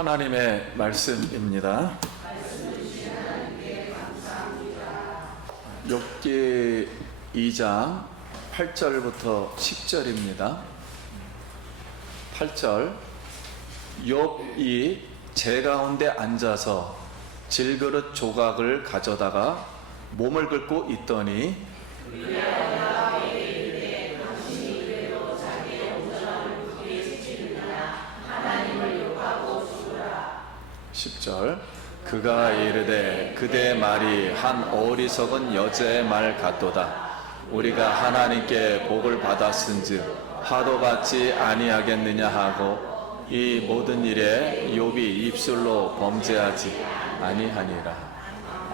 하나님의 말씀입니다. 욥기 2장 8절부터 10절입니다. 8절 욥이 재 가운데 앉아서 질그릇 조각을 가져다가 몸을 긁고 있더니 10절 그가 이르되 그대의 말이 한 어리석은 여자의 말 같도다. 우리가 하나님께 복을 받았은즉 화도 받지 아니하겠느냐 하고 이 모든 일에 욥이 입술로 범죄하지 아니하니라.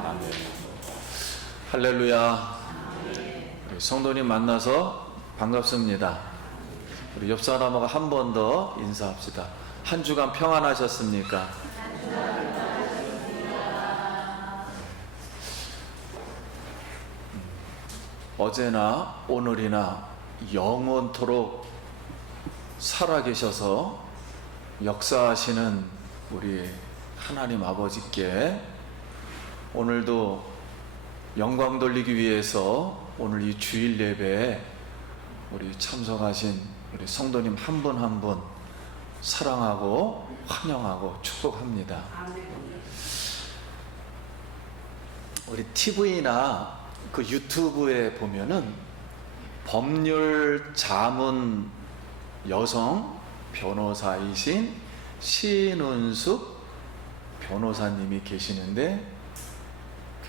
아멘. 할렐루야. 우리 성도님 만나서 반갑습니다. 우리 옆 사람하고 한 번 더 인사합시다. 한 주간 평안하셨습니까? 어제나 오늘이나 영원토록 살아계셔서 역사하시는 우리 하나님 아버지께 오늘도 영광 돌리기 위해서 오늘 이 주일 예배에 우리 참석하신 우리 성도님 한 분 한 분 사랑하고 환영하고 축복합니다. 우리 TV나 그 유튜브에 보면은 법률 자문 여성 변호사이신 신은숙 변호사님이 계시는데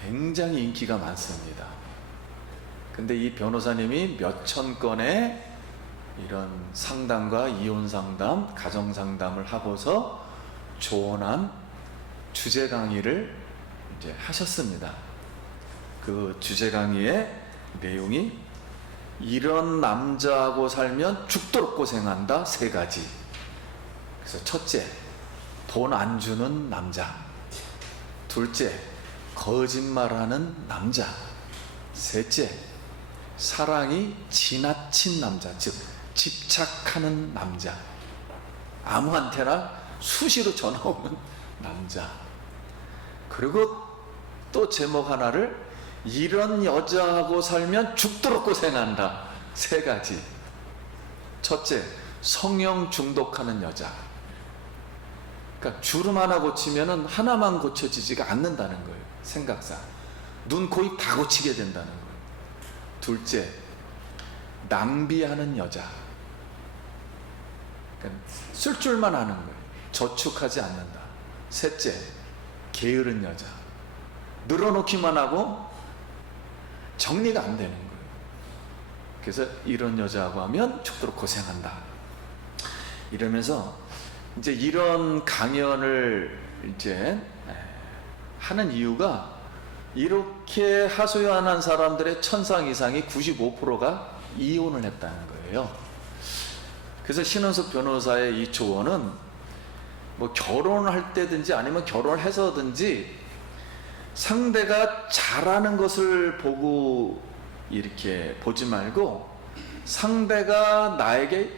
굉장히 인기가 많습니다. 근데 이 변호사님이 몇천 건의 이런 상담과 이혼 상담, 가정 상담을 하고서 조언한 주제 강의를 이제 하셨습니다. 그 주제 강의의 내용이 이런 남자하고 살면 죽도록 고생한다 3가지. 그래서 첫째, 돈 안 주는 남자. 둘째, 거짓말하는 남자. 셋째, 사랑이 지나친 남자, 즉 집착하는 남자. 아무한테나 수시로 전화 오는 남자. 그리고 또 제목 하나를 이런 여자하고 살면 죽도록 고생한다 3가지. 첫째, 성형 중독하는 여자. 그러니까 주름 하나 고치면은 하나만 고쳐지지가 않는다는 거예요. 생각상 눈, 코, 입 다 고치게 된다는 거예요. 둘째, 낭비하는 여자. 그러니까 쓸 줄만 아는 거예요. 저축하지 않는다. 셋째, 게으른 여자. 늘어놓기만 하고 정리가 안 되는 거예요. 그래서 이런 여자하고 하면 죽도록 고생한다. 이러면서 이제 이런 강연을 이제 하는 이유가 이렇게 하소연한 사람들의 천상 이상이 95%가 이혼을 했다는 거예요. 그래서 신은숙 변호사의 이 조언은 뭐 결혼할 때든지 아니면 결혼을 해서든지 상대가 잘하는 것을 보고 이렇게 보지 말고 상대가 나에게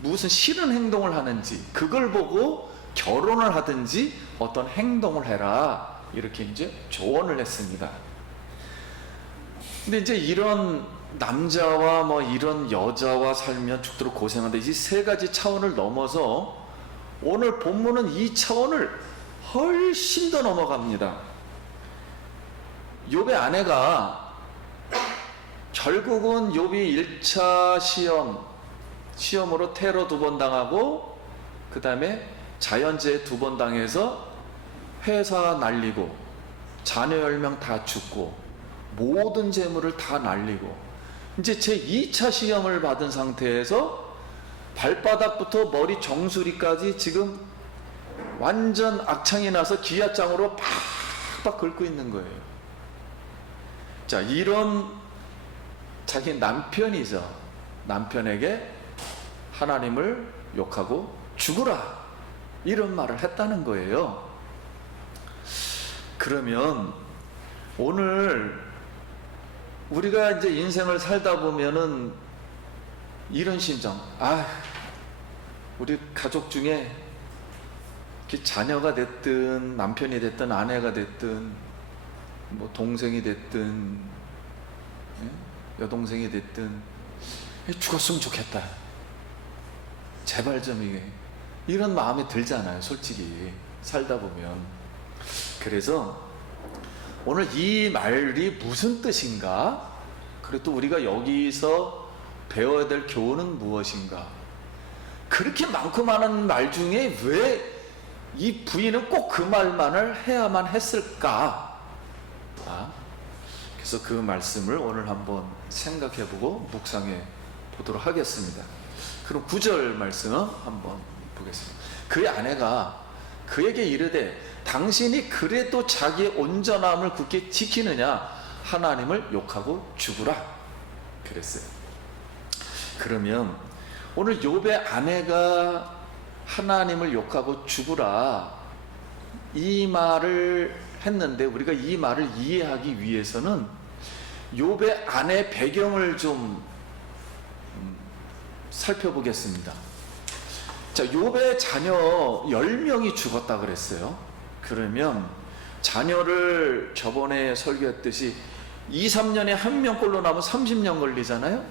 무슨 싫은 행동을 하는지 그걸 보고 결혼을 하든지 어떤 행동을 해라, 이렇게 이제 조언을 했습니다. 근데 이제 이런 남자와 뭐 이런 여자와 살면 죽도록 고생한다, 이 3가지 차원을 넘어서 오늘 본문은 이 차원을 훨씬 더 넘어갑니다. 욥의 아내가 결국은 욥이 1차 시험으로 테러 2번 당하고 그 다음에 자연재해 2번 당해서 회사 날리고 자녀 10명 다 죽고 모든 재물을 다 날리고 이제 제 2차 시험을 받은 상태에서 발바닥부터 머리 정수리까지 지금 완전 악창이 나서 기아장으로 팍팍 긁고 있는 거예요. 자, 이런 자기 남편이죠. 남편에게 하나님을 욕하고 죽으라, 이런 말을 했다는 거예요. 그러면 오늘 우리가 이제 인생을 살다 보면은 이런 심정, 우리 가족 중에 자녀가 됐든 남편이 됐든 아내가 됐든 뭐 동생이 됐든 여동생이 됐든 죽었으면 좋겠다. 제발 좀 이게 이런 마음이 들잖아요. 솔직히 살다 보면. 그래서 오늘 이 말이 무슨 뜻인가? 그리고 또 우리가 여기서 배워야 될 교훈은 무엇인가? 그렇게 많고 많은 말 중에 왜 이 부인은 꼭 그 말만을 해야만 했을까? 그래서 그 말씀을 오늘 한번 생각해보고 묵상해 보도록 하겠습니다. 그럼 9절 말씀 한번 보겠습니다. 그의 아내가 그에게 이르되 당신이 그래도 자기의 온전함을 굳게 지키느냐 하나님을 욕하고 죽으라 그랬어요. 그러면 오늘 욥의 아내가 하나님을 욕하고 죽으라 이 말을 했는데, 우리가 이 말을 이해하기 위해서는 욥의 아내 배경을 좀 살펴보겠습니다. 자, 욥의 자녀 10명이 죽었다 그랬어요. 그러면 자녀를 저번에 설교했듯이 2, 3년에 한 명꼴로 나면 30년 걸리잖아요.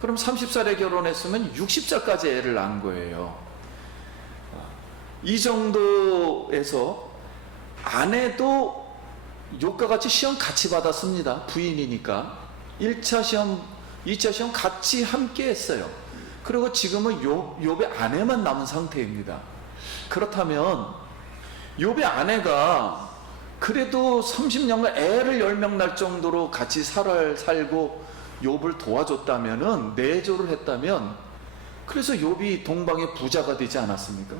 그럼 30살에 결혼했으면 60살까지 애를 낳은 거예요. 이 정도에서 아내도 욥과 같이 시험 같이 받았습니다. 부인이니까 1차 시험, 2차 시험 같이 함께 했어요. 그리고 지금은 욥의 아내만 남은 상태입니다. 그렇다면 욥의 아내가 그래도 30년간 애를 10명 낳을 정도로 같이 살고 욥을 도와줬다면은, 내조를 했다면, 그래서 욥이 동방의 부자가 되지 않았습니까?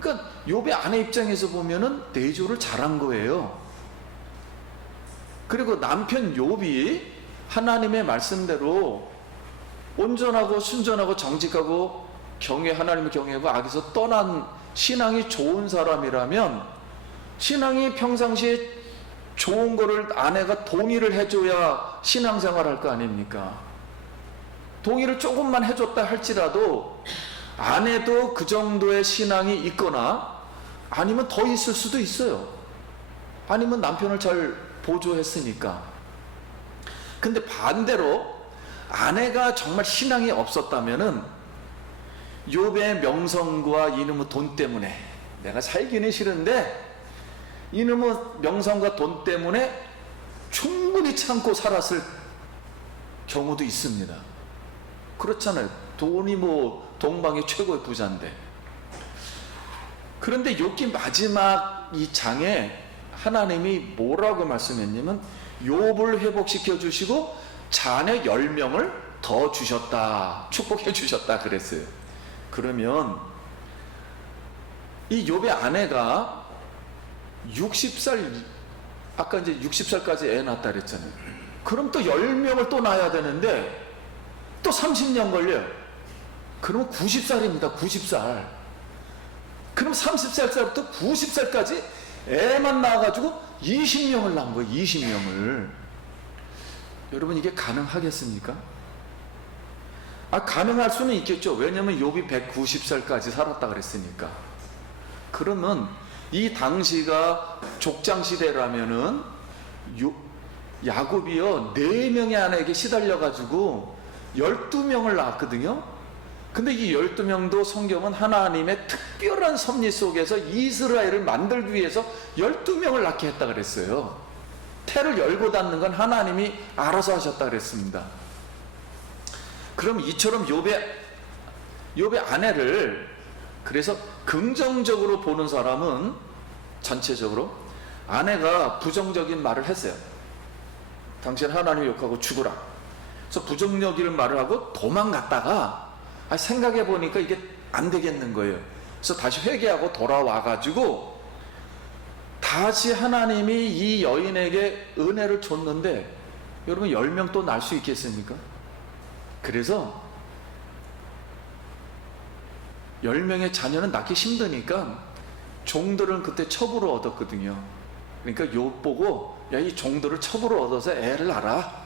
그러니까 욥의 아내 입장에서 보면은 내조를 잘한 거예요. 그리고 남편 욥이 하나님의 말씀대로 온전하고 순전하고 정직하고 하나님을 경외하고 악에서 떠난 신앙이 좋은 사람이라면, 신앙이 평상시에 좋은 거를 아내가 동의를 해줘야 신앙생활 할 거 아닙니까? 동의를 조금만 해줬다 할지라도 아내도 그 정도의 신앙이 있거나 아니면 더 있을 수도 있어요. 아니면 남편을 잘 보조했으니까. 근데 반대로 아내가 정말 신앙이 없었다면은 욥의 명성과 이놈의 돈 때문에, 내가 살기는 싫은데 이놈의 명성과 돈 때문에 충분히 참고 살았을 경우도 있습니다. 그렇잖아요. 돈이 뭐 동방의 최고의 부자인데. 그런데 욥기 마지막 이 장에 하나님이 뭐라고 말씀했냐면 욥을 회복시켜 주시고 자녀 10명을 더 주셨다, 축복해 주셨다 그랬어요. 그러면 이 욥의 아내가 60살, 아까 이제 60살까지 애 낳았다 그랬잖아요. 그럼 또 10명을 또 낳아야 되는데 또 30년 걸려요. 그러면 90살입니다. 90살. 그럼 30살부터 90살까지 애만 낳아가지고 20명을 낳은 거예요. 20명을. 여러분, 이게 가능하겠습니까? 가능할 수는 있겠죠. 왜냐면 욥이 190살까지 살았다 그랬으니까. 그러면 이 당시가 족장 시대라면은 야곱이요 4명의 아내에게 시달려가지고 12명을 낳았거든요. 근데 이 12명도 성경은 하나님의 특별한 섭리 속에서 이스라엘을 만들기 위해서 12명을 낳게 했다 그랬어요. 태를 열고 닫는 건 하나님이 알아서 하셨다 그랬습니다. 그럼 이처럼 욥의 아내를 그래서 긍정적으로 보는 사람은 전체적으로 아내가 부정적인 말을 했어요. 당신 하나님 욕하고 죽으라. 그래서 부정적인 말을 하고 도망갔다가 생각해 보니까 이게 안 되겠는 거예요. 그래서 다시 회개하고 돌아와 가지고 다시 하나님이 이 여인에게 은혜를 줬는데, 여러분 10명 또 낳을 수 있겠습니까? 그래서 10명의 자녀는 낳기 힘드니까 종들은 그때 첩으로 얻었거든요. 그러니까 욥 보고 야, 이 종들을 첩으로 얻어서 애를 낳아라,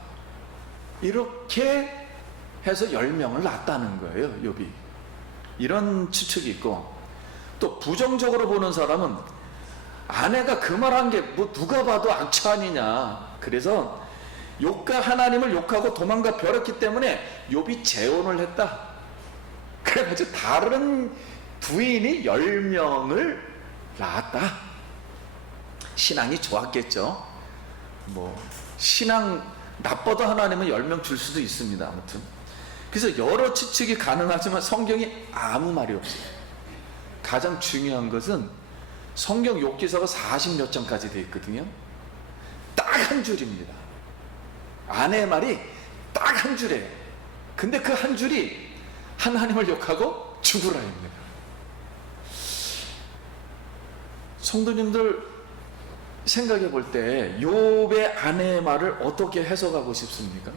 이렇게 해서 10명을 낳았다는 거예요. 욥이. 이런 추측이 있고, 또 부정적으로 보는 사람은 아내가 그 말한 게 뭐 누가 봐도 악취 아니냐. 그래서 욥과 하나님을 욕하고 도망가 버렸기 때문에 욥이 재혼을 했다. 그래가지고 다른 부인이 10명을 낳았다. 신앙이 좋았겠죠. 뭐 신앙 나빠도 하나님은 10명 줄 수도 있습니다. 아무튼 그래서 여러 추측이 가능하지만 성경이 아무 말이 없어요. 가장 중요한 것은 성경 욥기서가 40몇 장까지 되어 있거든요. 딱 한 줄입니다. 아내의 말이 딱 한 줄이에요. 근데 그 한 줄이 하나님을 욕하고 죽으라입니다. 성도님들 생각해 볼 때 욥의 아내의 말을 어떻게 해석하고 싶습니까?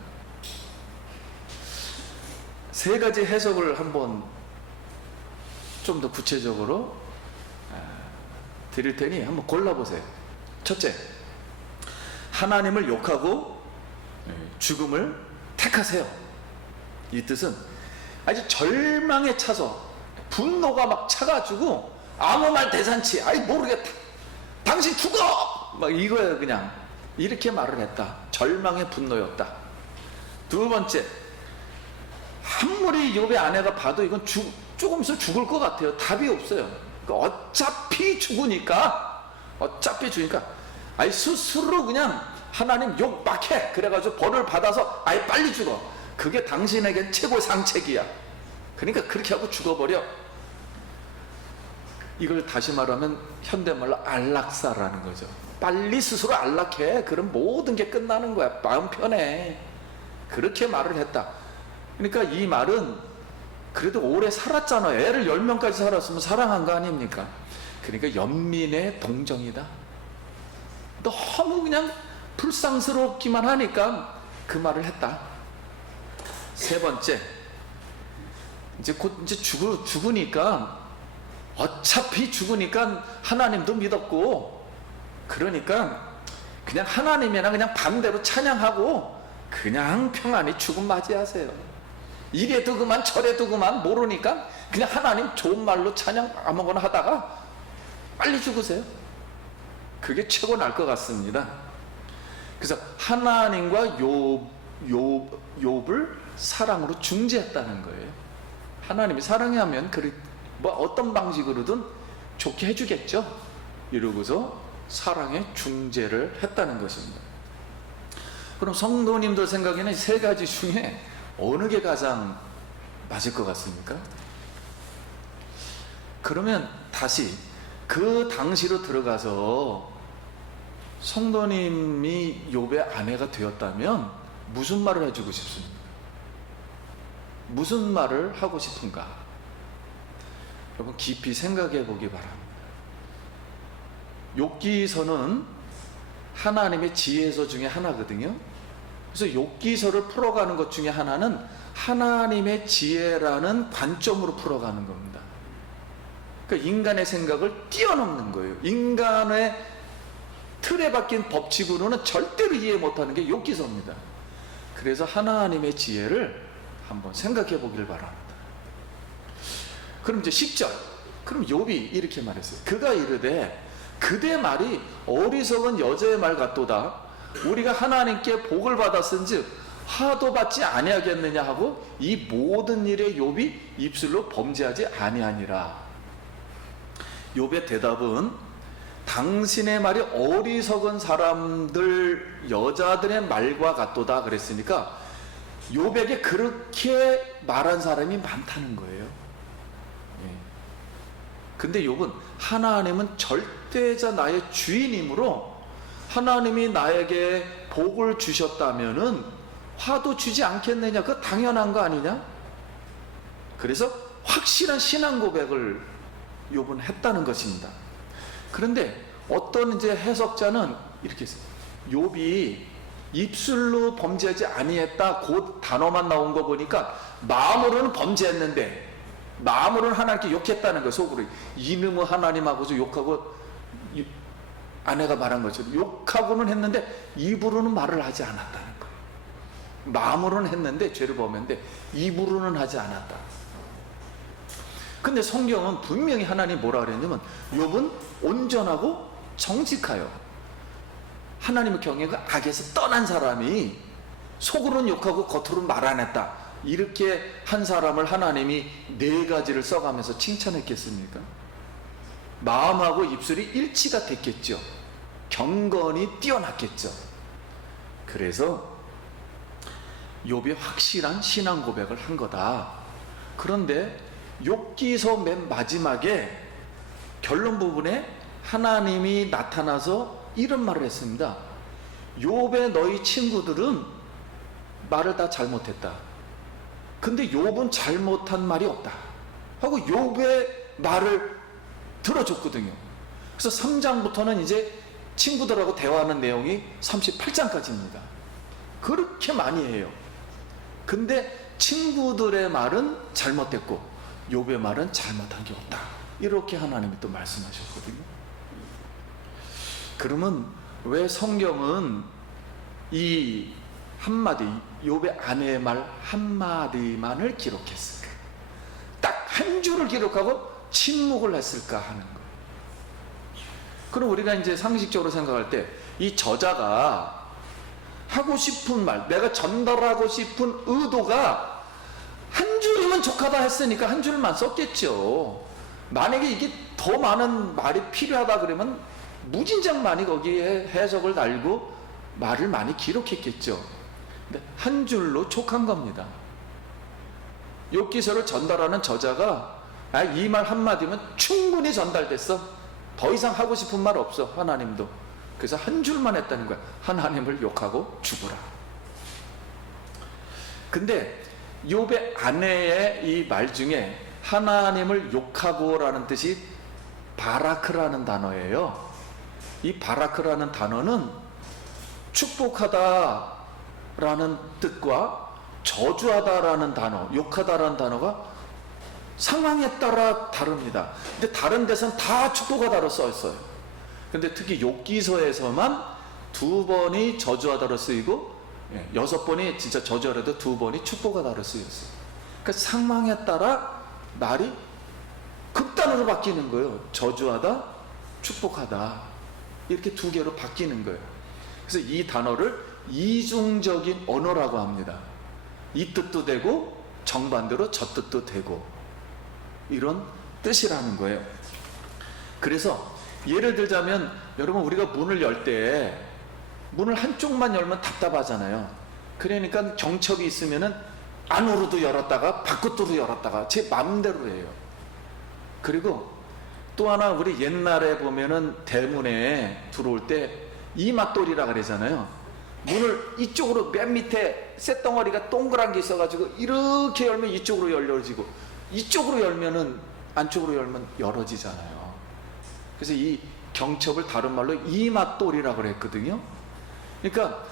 세 가지 해석을 한번 좀 더 구체적으로 드릴 테니 한번 골라보세요. 첫째, 하나님을 욕하고 죽음을 택하세요. 이 뜻은 아주 절망에 차서 분노가 막 차가지고 아무 말 대잔치, 아이 모르겠다, 당신 죽어! 막 이거예요. 그냥 이렇게 말을 했다. 절망의 분노였다. 두 번째, 아무리 욥의 아내가 봐도 이건 조금 있으면 죽을 것 같아요. 답이 없어요. 어차피 죽으니까 아이 스스로 그냥 하나님 욕 막 해. 그래가지고 벌을 받아서 아예 빨리 죽어. 그게 당신에겐 최고의 상책이야. 그러니까 그렇게 하고 죽어버려. 이걸 다시 말하면 현대말로 안락사라는 거죠. 빨리 스스로 안락해. 그럼 모든 게 끝나는 거야. 마음 편해. 그렇게 말을 했다. 그러니까 이 말은 그래도 오래 살았잖아요. 애를 10명까지 살았으면 사랑한 거 아닙니까? 그러니까 연민의 동정이다. 너무 그냥 불쌍스럽기만 하니까 그 말을 했다. 세 번째, 이제 곧 이제 죽으니까 어차피 죽으니까 하나님도 믿었고, 그러니까 그냥 하나님이나 그냥 반대로 찬양하고 그냥 평안히 죽음 맞이하세요. 이래도 그만 저래도 그만 모르니까 그냥 하나님 좋은 말로 찬양 아무거나 하다가 빨리 죽으세요. 그게 최고 날 것 같습니다. 그래서 하나님과 욥을 사랑으로 중재했다는 거예요. 하나님이 사랑하면 뭐 어떤 방식으로든 좋게 해주겠죠. 이러고서 사랑의 중재를 했다는 것입니다. 그럼 성도님들 생각에는 세 가지 중에 어느 게 가장 맞을 것 같습니까? 그러면 다시 그 당시로 들어가서 성도님이 욥의 아내가 되었다면 무슨 말을 해주고 싶습니까? 무슨 말을 하고 싶은가? 여러분 깊이 생각해 보기 바랍니다. 욥기서는 하나님의 지혜서 중에 하나거든요. 그래서 욥기서를 풀어가는 것 중에 하나는 하나님의 지혜라는 관점으로 풀어가는 겁니다. 그러니까 인간의 생각을 뛰어넘는 거예요. 인간의 틀에 박힌 법칙으로는 절대로 이해 못하는 게 욥기서입니다. 그래서 하나님의 지혜를 한번 생각해 보길 바랍니다. 그럼 이제 10절, 그럼 욥이 이렇게 말했어요. 그가 이르되 그대 말이 어리석은 여자의 말 같도다. 우리가 하나님께 복을 받았은즉 화도 받지 아니하겠느냐 하고 이 모든 일에 욥이 입술로 범죄하지 아니하니라. 욥의 대답은 당신의 말이 어리석은 사람들 여자들의 말과 같도다 그랬으니까 욥에게 그렇게 말한 사람이 많다는 거예요. 근데 욥은 하나님은 절대자 나의 주인이므로 하나님이 나에게 복을 주셨다면은 화도 주지 않겠느냐, 그거 당연한 거 아니냐? 그래서 확실한 신앙 고백을 욥은 했다는 것입니다. 그런데 어떤 이제 해석자는 이렇게 했어요. 욥이 입술로 범죄하지 아니했다 그 단어만 나온 거 보니까 마음으로는 범죄했는데 마음으로는 하나님께 욕했다는 거예요. 속으로 이놈의 하나님하고도 욕하고 아내가 말한 것처럼 욕하고는 했는데 입으로는 말을 하지 않았다는 거예요. 마음으로는 했는데 죄를 범했는데 입으로는 하지 않았다. 근데 성경은 분명히 하나님 뭐라 그랬냐면 욥은 온전하고 정직하여 하나님의 경외가 악에서 떠난 사람이 속으로는 욕하고 겉으로는 말 안 했다. 이렇게 한 사람을 하나님이 네 가지를 써가면서 칭찬했겠습니까? 마음하고 입술이 일치가 됐겠죠. 경건이 뛰어났겠죠. 그래서 욥이 확실한 신앙 고백을 한 거다. 그런데 욥기서 맨 마지막에 결론 부분에 하나님이 나타나서 이런 말을 했습니다. 욥의 너희 친구들은 말을 다 잘못했다. 근데 욥은 잘못한 말이 없다 하고 욥의 말을 들어줬거든요. 그래서 3장부터는 이제 친구들하고 대화하는 내용이 38장까지입니다. 그렇게 많이 해요. 근데 친구들의 말은 잘못됐고 욥의 말은 잘못한 게 없다. 이렇게 하나님이 또 말씀하셨거든요. 그러면 왜 성경은 이 한마디, 욥의 아내의 말 한마디만을 기록했을까? 딱 한 줄을 기록하고 침묵을 했을까 하는 거예요. 그럼 우리가 이제 상식적으로 생각할 때 이 저자가 하고 싶은 말, 내가 전달하고 싶은 의도가 한 줄이면 족하다 했으니까 한 줄만 썼겠죠. 만약에 이게 더 많은 말이 필요하다 그러면 무진장 많이 거기에 해석을 달고 말을 많이 기록했겠죠. 근데 한 줄로 촉한 겁니다. 욥기서를 전달하는 저자가 이 말 한마디면 충분히 전달됐어. 더 이상 하고 싶은 말 없어. 하나님도. 그래서 한 줄만 했다는 거야. 하나님을 욕하고 죽으라. 근데 욥의 아내의 이 말 중에 하나님을 욕하고라는 뜻이 바라크라는 단어예요. 이 바라크라는 단어는 축복하다라는 뜻과 저주하다라는 단어, 욕하다라는 단어가 상황에 따라 다릅니다. 근데 다른 데서는 다 축복하다로 써 있어요. 근데 특히 욥기서에서만 2번이 저주하다로 쓰이고 6번이 진짜 저주하려도 2번이 축복하다로 쓰였어요. 그러니까 상황에 따라 말이 극단으로 바뀌는 거예요. 저주하다, 축복하다 이렇게 두 개로 바뀌는 거예요. 그래서 이 단어를 이중적인 언어라고 합니다. 이 뜻도 되고 정반대로 저 뜻도 되고 이런 뜻이라는 거예요. 그래서 예를 들자면 여러분 우리가 문을 열 때 문을 한쪽만 열면 답답하잖아요. 그러니까 경첩이 있으면은 안으로도 열었다가 밖으로도 열었다가 제 마음대로 해요. 그리고 또 하나 우리 옛날에 보면은 대문에 들어올 때 이맛돌이라 그러잖아요. 문을 이쪽으로 맨 밑에 쇳덩어리가 동그란 게 있어가지고 이렇게 열면 이쪽으로 열려지고 이쪽으로 열면은 안쪽으로 열면 열어지잖아요. 그래서 이 경첩을 다른 말로 이맛돌이라 그랬거든요. 그러니까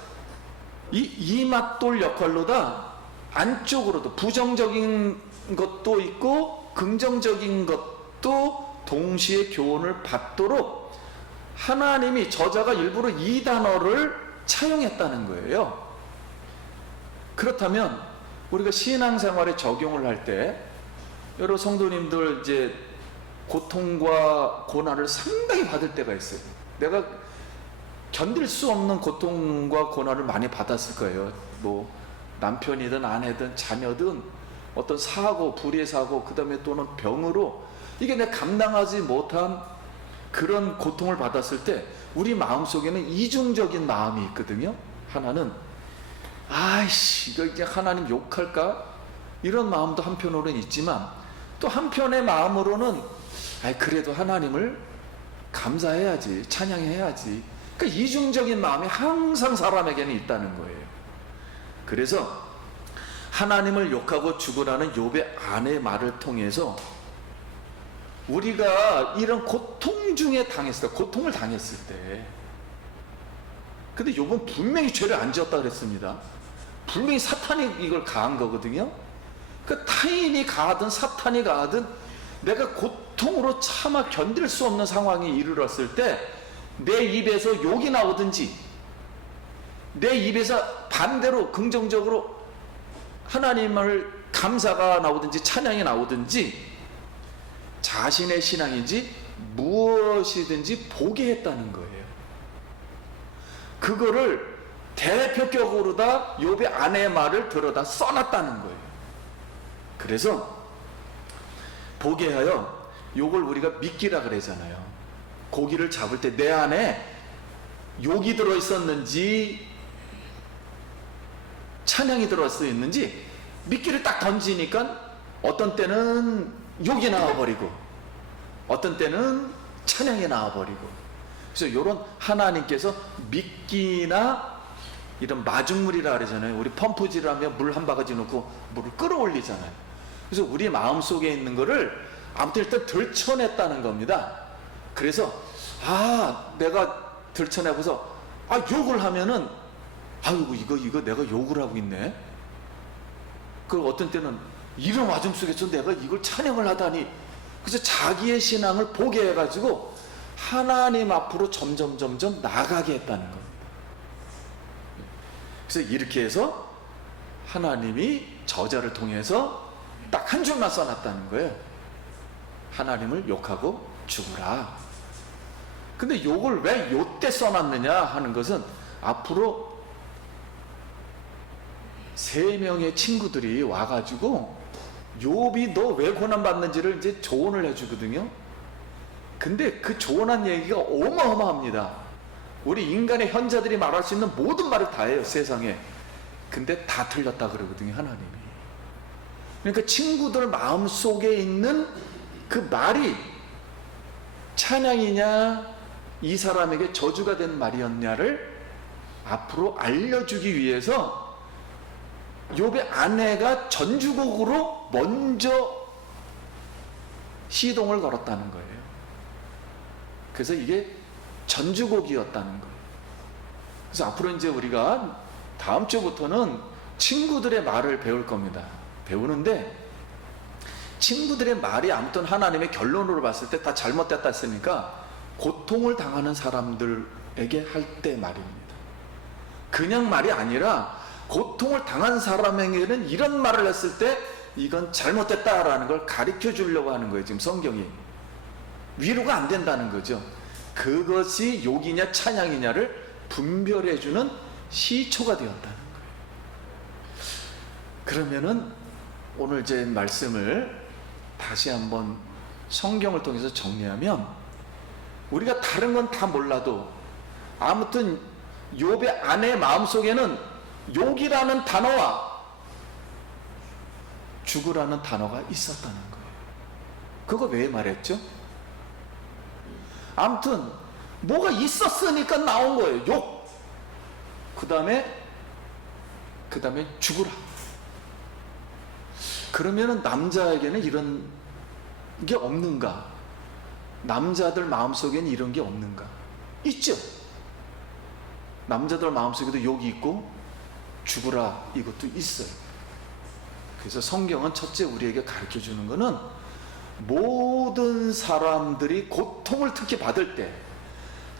이 이맛돌 역할로다 안쪽으로도 부정적인 것도 있고 긍정적인 것도 동시에 교훈을 받도록 하나님이 저자가 일부러 이 단어를 차용했다는 거예요. 그렇다면 우리가 신앙생활에 적용을 할 때 여러 성도님들 이제 고통과 고난을 상당히 받을 때가 있어요. 내가 견딜 수 없는 고통과 고난을 많이 받았을 거예요. 뭐 남편이든 아내든 자녀든 어떤 사고, 불의의 사고, 그 다음에 또는 병으로 이게 내가 감당하지 못한 그런 고통을 받았을 때 우리 마음속에는 이중적인 마음이 있거든요. 하나는 아이씨 이거 이제 하나님 욕할까? 이런 마음도 한편으로는 있지만 또 한편의 마음으로는 그래도 하나님을 감사해야지, 찬양해야지. 그러니까 이중적인 마음이 항상 사람에게는 있다는 거예요. 그래서 하나님을 욕하고 죽으라는 욥의 아내의 말을 통해서 우리가 이런 고통 중에 당했을 때, 고통을 당했을 때, 근데 욥은 분명히 죄를 안 지었다 그랬습니다. 분명히 사탄이 이걸 가한 거거든요. 그러니까 타인이 가하든 사탄이 가하든 내가 고통으로 차마 견딜 수 없는 상황에 이르렀을 때 내 입에서 욕이 나오든지 내 입에서 반대로 긍정적으로 하나님을 감사가 나오든지 찬양이 나오든지 자신의 신앙인지 무엇이든지 보게 했다는 거예요. 그거를 대표격으로 다 욥의 아내의 말을 들어다 써놨다는 거예요. 그래서 보게 하여, 요걸 우리가 미끼라 그러잖아요. 고기를 잡을 때 내 안에 욕이 들어있었는지 찬양이 들어있었는지 미끼를 딱 던지니까 어떤 때는 욕이 나와버리고 어떤 때는 찬양이 나와버리고. 그래서 이런 하나님께서 미끼나 이런 마중물이라 그러잖아요. 우리 펌프질을 하면 물 한 바가지 넣고 물을 끌어올리잖아요. 그래서 우리 마음속에 있는 거를 아무튼 일단 들춰냈다는 겁니다. 그래서 내가 들춰내고서 욕을 하면은 아이고 이거 내가 욕을 하고 있네. 그 어떤 때는 이런 와중 속에서 내가 이걸 찬양을 하다니. 그래서 자기의 신앙을 보게 해가지고 하나님 앞으로 점점 나가게 했다는 겁니다. 그래서 이렇게 해서 하나님이 저자를 통해서 딱 한 줄만 써놨다는 거예요. 하나님을 욕하고 죽으라. 근데 욕을 왜 요때 써놨느냐 하는 것은 앞으로 3명의 친구들이 와가지고 욥이 너 왜 고난받는지를 이제 조언을 해주거든요. 근데 그 조언한 얘기가 어마어마합니다. 우리 인간의 현자들이 말할 수 있는 모든 말을 다 해요, 세상에. 근데 다 틀렸다 그러거든요, 하나님이. 그러니까 친구들 마음속에 있는 그 말이 찬양이냐 이 사람에게 저주가 된 말이었냐를 앞으로 알려주기 위해서 욥의 아내가 전주곡으로 먼저 시동을 걸었다는 거예요. 그래서 이게 전주곡이었다는 거예요. 그래서 앞으로 이제 우리가 다음 주부터는 친구들의 말을 배울 겁니다. 배우는데 친구들의 말이 아무튼 하나님의 결론으로 봤을 때 다 잘못됐다 했으니까 고통을 당하는 사람들에게 할 때 말입니다. 그냥 말이 아니라 고통을 당한 사람에게는 이런 말을 했을 때 이건 잘못됐다라는 걸 가르쳐 주려고 하는 거예요. 지금 성경이 위로가 안 된다는 거죠. 그것이 욕이냐 찬양이냐를 분별해 주는 시초가 되었다는 거예요. 그러면은 오늘 제 말씀을 다시 한번 성경을 통해서 정리하면, 우리가 다른 건 다 몰라도 아무튼 욥의 아내의 마음속에는 욕이라는 단어와 죽으라는 단어가 있었다는 거예요. 그거 왜 말했죠? 아무튼 뭐가 있었으니까 나온 거예요. 욕. 그 다음에 죽으라. 그러면은 남자에게는 이런 게 없는가? 남자들 마음속에는 이런 게 없는가? 있죠. 남자들 마음속에도 욕이 있고 죽으라 이것도 있어요. 그래서 성경은 첫째 우리에게 가르쳐 주는 것은 모든 사람들이 고통을 특히 받을 때,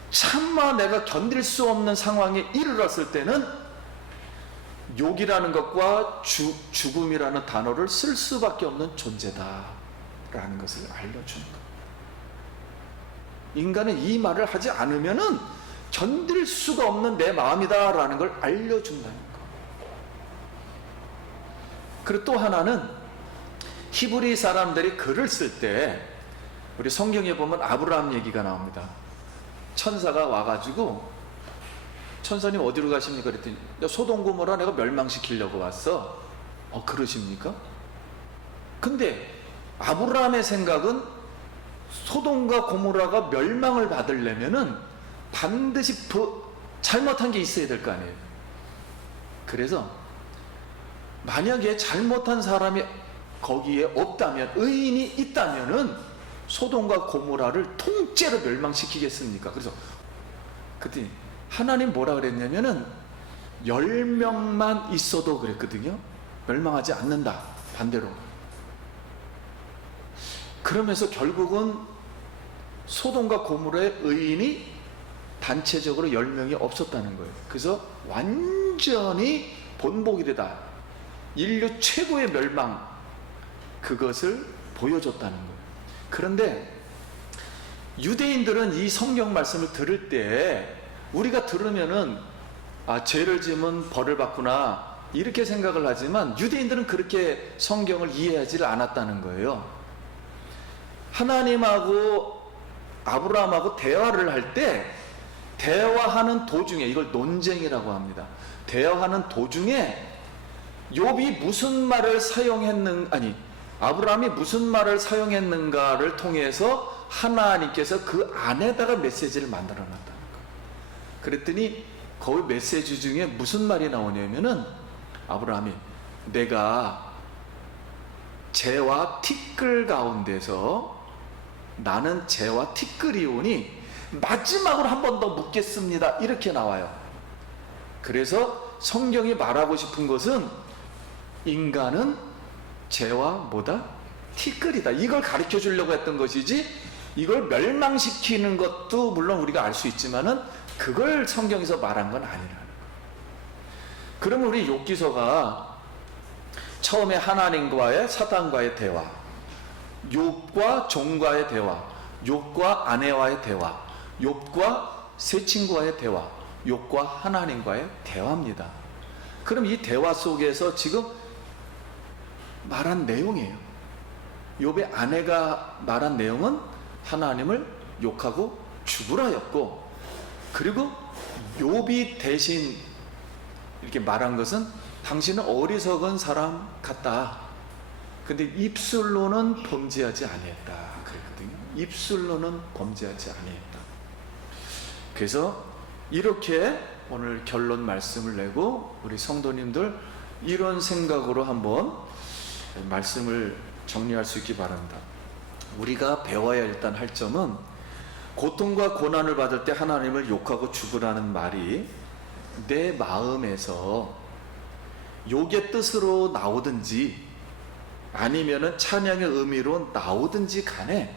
차마 내가 견딜 수 없는 상황에 이르렀을 때는 욕이라는 것과 죽음이라는 단어를 쓸 수밖에 없는 존재다라는 것을 알려주는 것. 인간은 이 말을 하지 않으면은 견딜 수가 없는 내 마음이다라는 걸 알려준다는 것. 그리고 또 하나는 히브리 사람들이 글을 쓸 때 우리 성경에 보면 아브라함 얘기가 나옵니다. 천사가 와가지고 천사님 어디로 가십니까? 그랬더니 소돔 고모라 내가 멸망시키려고 왔어. 그러십니까? 근데 아브라함의 생각은 소돔과 고모라가 멸망을 받으려면은 반드시 잘못한 게 있어야 될 거 아니에요. 그래서 만약에 잘못한 사람이 거기에 없다면, 의인이 있다면은 소돔과 고모라를 통째로 멸망시키겠습니까? 그래서 그때 하나님 뭐라 그랬냐면은 10명만 있어도 그랬거든요. 멸망하지 않는다. 반대로. 그러면서 결국은 소돔과 고모라의 의인이 단체적으로 10명이 없었다는 거예요. 그래서 완전히 본복이 되다. 인류 최고의 멸망, 그것을 보여줬다는 거예요. 그런데 유대인들은 이 성경 말씀을 들을 때 우리가 들으면은 죄를 지으면 벌을 받구나 이렇게 생각을 하지만 유대인들은 그렇게 성경을 이해하지 않았다는 거예요. 하나님하고 아브라함하고 대화를 할 때 대화하는 도중에, 이걸 논쟁이라고 합니다. 대화하는 도중에 욥이 무슨 말을 아브라함이 무슨 말을 사용했는가를 통해서 하나님께서 그 안에다가 메시지를 만들어 놨다는 거예요. 그랬더니 거기 메시지 중에 무슨 말이 나오냐면은 아브라함이 내가 재와 티끌 가운데서 나는 재와 티끌이오니 마지막으로 한 번 더 묻겠습니다. 이렇게 나와요. 그래서 성경이 말하고 싶은 것은 인간은 재와 뭐다? 티끌이다. 이걸 가르쳐 주려고 했던 것이지 이걸 멸망시키는 것도 물론 우리가 알 수 있지만은 그걸 성경에서 말한 건 아니라는 거예요. 그러면 우리 욥기서가 처음에 하나님과의 사탄과의 대화, 욥과 종과의 대화, 욥과 아내와의 대화, 욥과 새 친구와의 대화, 욥과 하나님과의 대화입니다. 그럼 이 대화 속에서 지금 말한 내용이에요. 욥의 아내가 말한 내용은 하나님을 욕하고 죽으라였고, 그리고 욥이 대신 이렇게 말한 것은 당신은 어리석은 사람 같다. 근데 입술로는 범죄하지 아니했다. 그랬거든요. 입술로는 범죄하지 아니했다. 그래서 이렇게 오늘 결론 말씀을 내고 우리 성도님들 이런 생각으로 한번 말씀을 정리할 수 있기 바랍니다. 우리가 배워야 일단 할 점은 고통과 고난을 받을 때 하나님을 욕하고 죽으라는 말이 내 마음에서 욕의 뜻으로 나오든지 아니면은 찬양의 의미로 나오든지 간에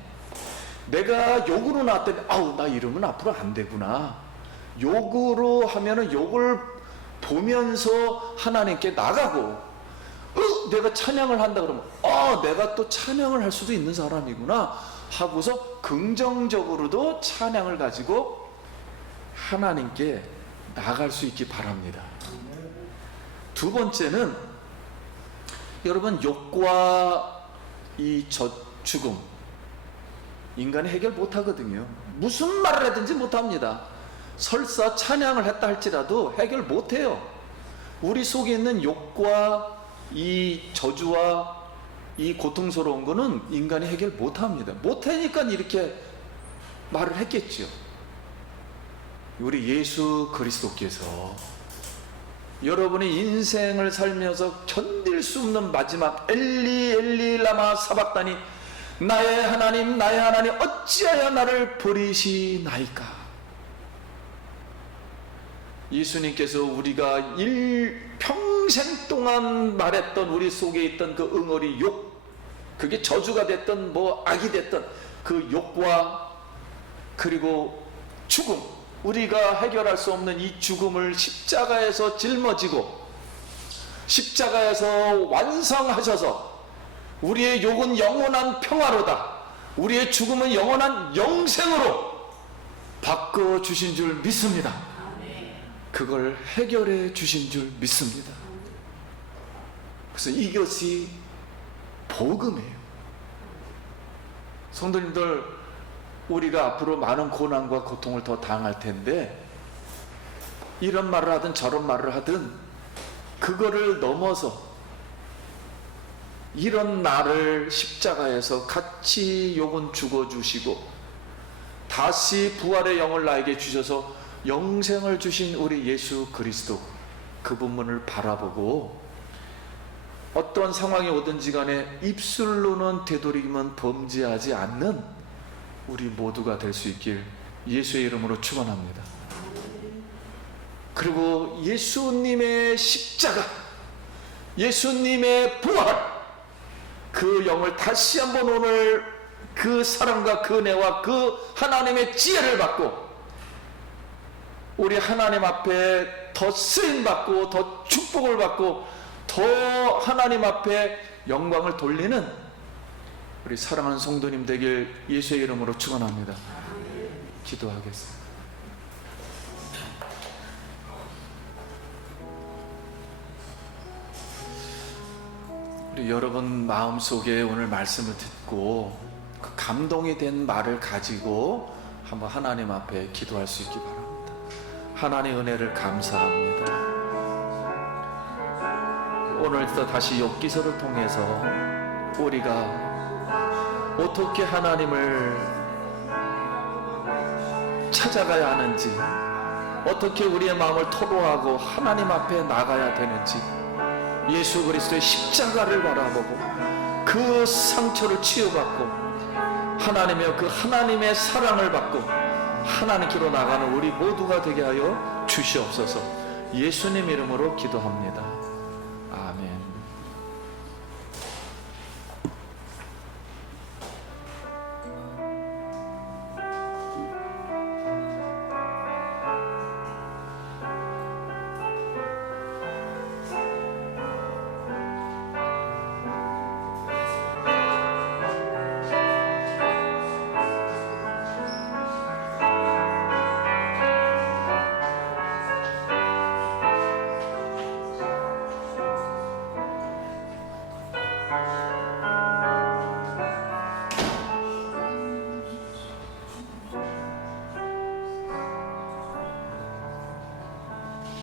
내가 욕으로 나왔더니 나 이러면 앞으로 안 되구나. 욕으로 하면은 욕을 보면서 하나님께 나가고 내가 찬양을 한다 그러면 내가 또 찬양을 할 수도 있는 사람이구나 하고서 긍정적으로도 찬양을 가지고 하나님께 나갈 수 있기 바랍니다. 두 번째는 여러분 욕과 이 죽음 인간이 해결 못하거든요. 무슨 말을 하든지 못합니다. 설사 찬양을 했다 할지라도 해결 못해요. 우리 속에 있는 욕과 이 저주와 이 고통스러운 거는 인간이 해결 못합니다. 못하니까 이렇게 말을 했겠죠. 우리 예수 그리스도께서 여러분의 인생을 살면서 견딜 수 없는 마지막 엘리 엘리 라마 사박다니 나의 하나님 어찌하여 나를 버리시나이까. 예수님께서 우리가 평생 동안 말했던 우리 속에 있던 그 응어리 욕, 그게 저주가 됐던 악이 됐던 그 욕과 그리고 죽음, 우리가 해결할 수 없는 이 죽음을 십자가에서 짊어지고 십자가에서 완성하셔서 우리의 욕은 영원한 평화로다, 우리의 죽음은 영원한 영생으로 바꿔주신 줄 믿습니다. 그걸 해결해 주신 줄 믿습니다. 그래서 이것이 복음이에요. 성도님들, 우리가 앞으로 많은 고난과 고통을 더 당할 텐데 이런 말을 하든 저런 말을 하든 그거를 넘어서 이런 나를 십자가에서 같이 욕은 죽어주시고 다시 부활의 영을 나에게 주셔서 영생을 주신 우리 예수 그리스도, 그분을 바라보고 어떤 상황이 오든지 간에 입술로는 되도록이면 범죄하지 않는 우리 모두가 될 수 있길 예수의 이름으로 축원합니다. 그리고 예수님의 십자가, 예수님의 부활, 그 영을 다시 한번 오늘 그 사랑과 그 은혜와 그 하나님의 지혜를 받고 우리 하나님 앞에 더 쓰임받고 더 축복을 받고 더 하나님 앞에 영광을 돌리는 우리 사랑하는 성도님 되길 예수의 이름으로 축원합니다. 기도하겠습니다. 우리 여러분 마음속에 오늘 말씀을 듣고 그 감동이 된 말을 가지고 한번 하나님 앞에 기도할 수 있기 바랍니다. 하나님 은혜를 감사합니다. 오늘도 다시 욥기서를 통해서 우리가 어떻게 하나님을 찾아가야 하는지, 어떻게 우리의 마음을 토로하고 하나님 앞에 나가야 되는지, 예수 그리스도의 십자가를 바라보고 그 상처를 치유받고 하나님의 그 하나님의 사랑을 받고 하나님께로 나가는 우리 모두가 되게 하여 주시옵소서. 예수님 이름으로 기도합니다.